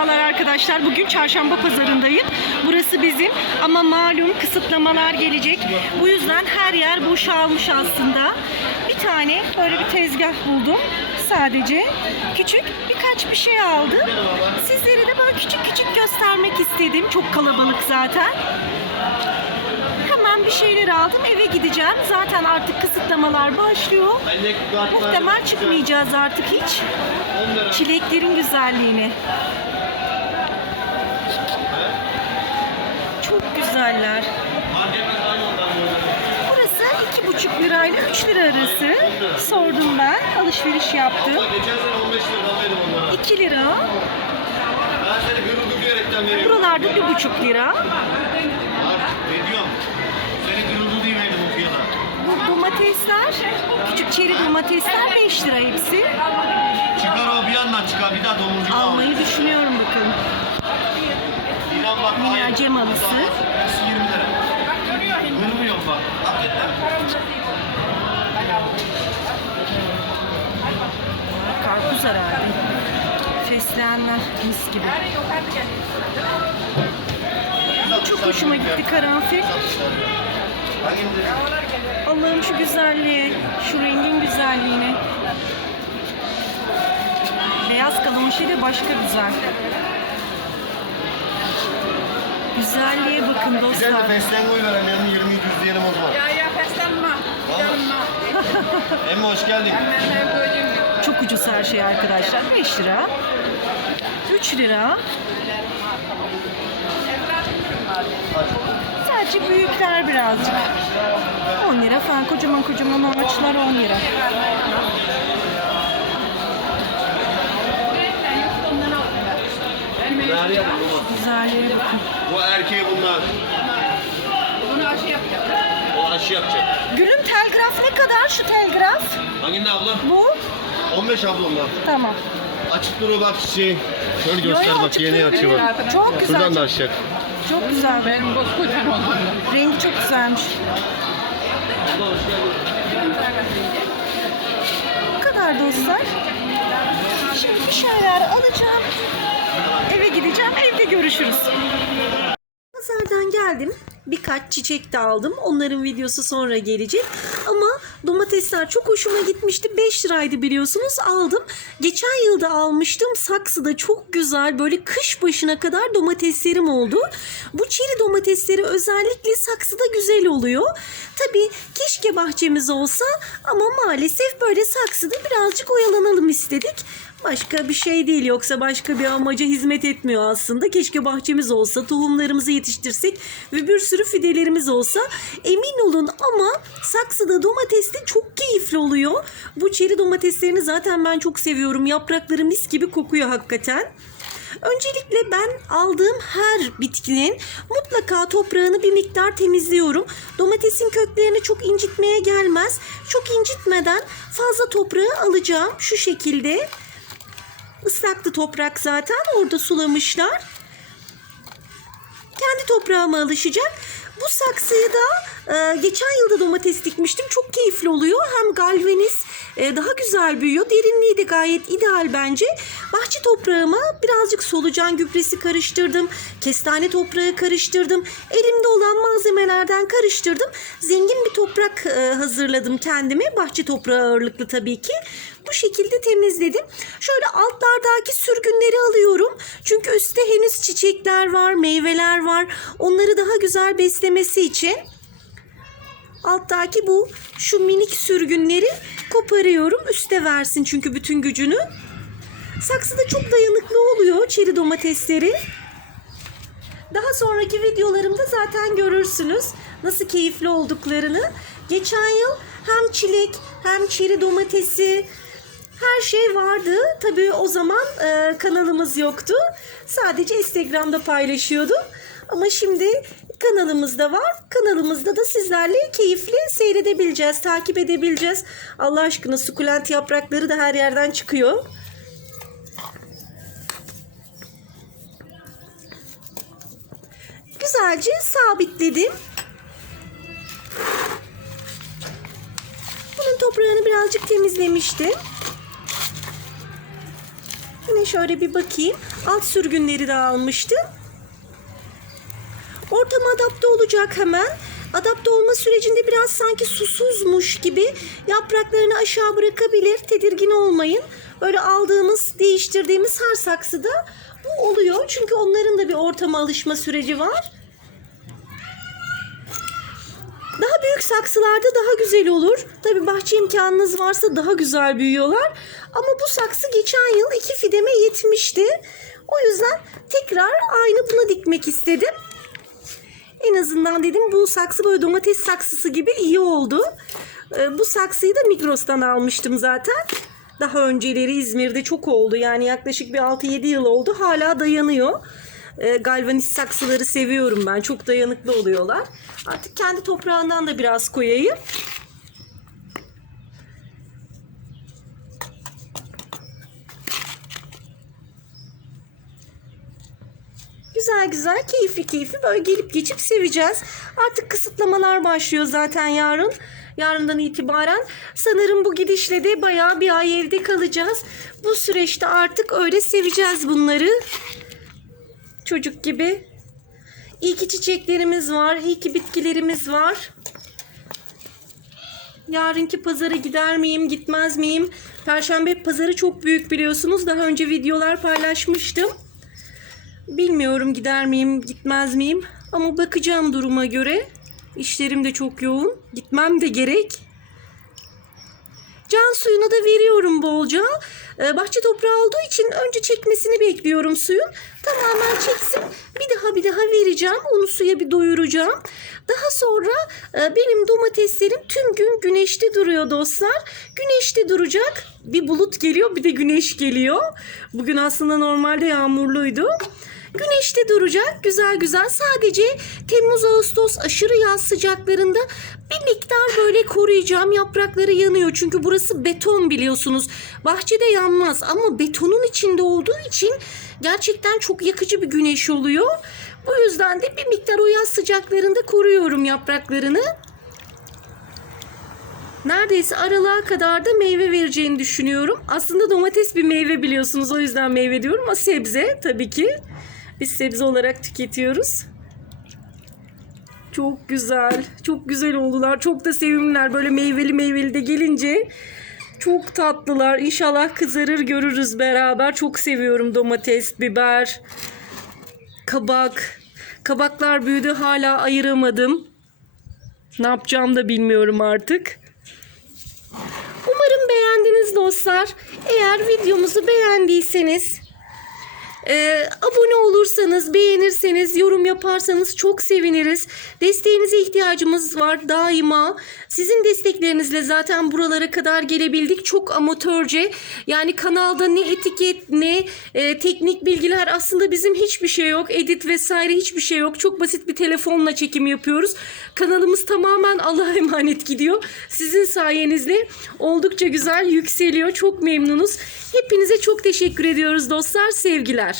Merhabalar arkadaşlar. Bugün çarşamba pazarındayım. Burası bizim ama malum kısıtlamalar gelecek. Bu yüzden her yer boşalmış aslında. Bir tane böyle bir tezgah buldum. Sadece küçük birkaç bir şey aldım. Sizlere de böyle küçük küçük göstermek istedim. Çok kalabalık zaten. Hemen bir şeyler aldım. Eve gideceğim. Zaten artık kısıtlamalar başlıyor. Muhtemel çıkmayacağız artık hiç. Çileklerin güzelliğini. Çok güzeller. Burası iki buçuk lirayla 3 lira arası. Sordum ben. Alışveriş yaptım. Geçen sene 15 liradan verdim onlara. 2 lira. Buralarda bir buçuk lira. Bu domatesler, küçük çeri domatesler 5 lira hepsi. Çıkar o bir yandan çıkar bir daha domuzcuk al. Almayı düşünüyorum bakalım. İnan bak. Dünya hayır. cem halısı. Karpuz herhalde. Fesleğenler mis gibi. Çok hoşuma gitti karanfil. Allah'ım şu güzelliğe, şu rengin güzelliğine. Beyaz kalamışı da başka güzel. Güzelliğe bakın Güzel de dostlar. fesleğen koy ver annemin 20 200 diyelim o zaman. Ja, ja, festlanma. Festlanma. Emmi hoş geldin. Çok ucuz her şey arkadaşlar. 5 lira. 3 lira. Sadece büyükler birazcık. 10 lira falan. Kocaman kocaman ağaçlar 10 lira. Bakın? Güzelliğe bakın. Bu erkeği bunlar. Bunu aşı yapacağım. O aşı yapacak. Gülüm telgraf ne kadar şu telgraf? Hanginde abla? Bu? 15 abla onlar. Tamam. Açık duru bak şey. Şöyle göster Yo, yo, bak yeni açık açı durabilir. bak. Çok güzel. Şuradan da açacak. Çok güzel. Benim koskocaman oldu. Rengi çok güzelmiş. Bu kadar dostlar. Şimdi bir şeyler alacağım. Eve gideceğim. Evde görüşürüz. Pazardan geldim. Birkaç çiçek de aldım. Onların videosu sonra gelecek. Ama domatesler çok hoşuma gitmişti. 5 liraydı biliyorsunuz. Aldım. Geçen yılda almıştım. Saksıda çok güzel böyle kış başına kadar domateslerim oldu. Bu çeri domatesleri özellikle saksıda güzel oluyor. Tabii keşke bahçemiz olsa ama maalesef böyle saksıda birazcık oyalanalım istedik. Başka bir şey değil yoksa başka bir amaca hizmet etmiyor aslında. Keşke bahçemiz olsa, tohumlarımızı yetiştirsek ve bir sürü fidelerimiz olsa. Emin olun ama saksıda domates de çok keyifli oluyor. Bu çeri domateslerini zaten ben çok seviyorum. Yaprakları mis gibi kokuyor hakikaten. Öncelikle ben aldığım her bitkinin mutlaka toprağını bir miktar temizliyorum. Domatesin köklerini çok incitmeye gelmez. Çok incitmeden fazla toprağı alacağım şu şekilde. Islaktı toprak zaten orada sulamışlar. Kendi toprağıma alışacak. Bu saksıyı da e, geçen yılda domates dikmiştim. Çok keyifli oluyor. Hem galvaniz e, daha güzel büyüyor. Derinliği de gayet ideal bence. Bahçe toprağıma birazcık solucan gübresi karıştırdım. Kestane toprağı karıştırdım. Elimde olan malzemelerden karıştırdım. Zengin bir toprak e, hazırladım kendime. Bahçe toprağı ağırlıklı tabii ki. Bu şekilde temizledim. Şöyle altlardaki sürgünleri alıyorum. Çünkü üstte henüz çiçekler var, meyveler var. Onları daha güzel beslemesi için alttaki bu şu minik sürgünleri koparıyorum. Üste versin çünkü bütün gücünü. Saksıda çok dayanıklı oluyor çeri domatesleri. Daha sonraki videolarımda zaten görürsünüz nasıl keyifli olduklarını. Geçen yıl hem çilek hem çeri domatesi her şey vardı. Tabii o zaman e, kanalımız yoktu. Sadece Instagram'da paylaşıyordum. Ama şimdi kanalımızda var. Kanalımızda da sizlerle keyifli seyredebileceğiz, takip edebileceğiz. Allah aşkına sukulent yaprakları da her yerden çıkıyor. Güzelce sabitledim. Bunun toprağını birazcık temizlemiştim. Yine şöyle bir bakayım. Alt sürgünleri de almıştım. Ortama adapte olacak hemen. Adapte olma sürecinde biraz sanki susuzmuş gibi yapraklarını aşağı bırakabilir. Tedirgin olmayın. Böyle aldığımız, değiştirdiğimiz her saksıda bu oluyor. Çünkü onların da bir ortama alışma süreci var. Daha büyük saksılarda daha güzel olur. Tabii bahçe imkanınız varsa daha güzel büyüyorlar. Ama bu saksı geçen yıl iki fideme yetmişti. O yüzden tekrar aynı buna dikmek istedim. En azından dedim bu saksı böyle domates saksısı gibi iyi oldu. Ee, bu saksıyı da Migros'tan almıştım zaten. Daha önceleri İzmir'de çok oldu. Yani yaklaşık bir 6-7 yıl oldu. Hala dayanıyor. Ee, galvanist saksıları seviyorum ben. Çok dayanıklı oluyorlar. Artık kendi toprağından da biraz koyayım. Güzel güzel keyifli keyifli böyle gelip geçip seveceğiz. Artık kısıtlamalar başlıyor zaten yarın. Yarından itibaren sanırım bu gidişle de bayağı bir ay evde kalacağız. Bu süreçte artık öyle seveceğiz bunları. Çocuk gibi. İyi ki çiçeklerimiz var, iyi ki bitkilerimiz var. Yarınki pazara gider miyim, gitmez miyim? Perşembe pazarı çok büyük biliyorsunuz. Daha önce videolar paylaşmıştım. Bilmiyorum gider miyim, gitmez miyim? Ama bakacağım duruma göre. İşlerim de çok yoğun. Gitmem de gerek. Can suyunu da veriyorum bolca. Ee, bahçe toprağı olduğu için önce çekmesini bekliyorum suyun. Tamamen çeksin. Bir daha bir daha vereceğim. Onu suya bir doyuracağım. Daha sonra e, benim domateslerim tüm gün güneşte duruyor dostlar. Güneşte duracak. Bir bulut geliyor bir de güneş geliyor. Bugün aslında normalde yağmurluydu. Güneşte duracak güzel güzel. Sadece Temmuz Ağustos aşırı yaz sıcaklarında bir miktar böyle koruyacağım yaprakları yanıyor. Çünkü burası beton biliyorsunuz. Bahçede yanmaz ama betonun içinde olduğu için gerçekten çok yakıcı bir güneş oluyor. Bu yüzden de bir miktar o yaz sıcaklarında koruyorum yapraklarını. Neredeyse aralığa kadar da meyve vereceğini düşünüyorum. Aslında domates bir meyve biliyorsunuz o yüzden meyve diyorum ama sebze tabii ki. Biz sebze olarak tüketiyoruz. Çok güzel. Çok güzel oldular. Çok da sevimliler. Böyle meyveli meyveli de gelince çok tatlılar. İnşallah kızarır görürüz beraber. Çok seviyorum domates, biber, kabak. Kabaklar büyüdü hala ayıramadım. Ne yapacağım da bilmiyorum artık. Umarım beğendiniz dostlar. Eğer videomuzu beğendiyseniz ee, abone olursanız, beğenirseniz, yorum yaparsanız çok seviniriz. Desteğinize ihtiyacımız var daima. Sizin desteklerinizle zaten buralara kadar gelebildik. Çok amatörce. Yani kanalda ne etiket ne e, teknik bilgiler aslında bizim hiçbir şey yok. Edit vesaire hiçbir şey yok. Çok basit bir telefonla çekim yapıyoruz. Kanalımız tamamen Allah'a emanet gidiyor. Sizin sayenizde oldukça güzel yükseliyor. Çok memnunuz. Hepinize çok teşekkür ediyoruz dostlar. Sevgiler.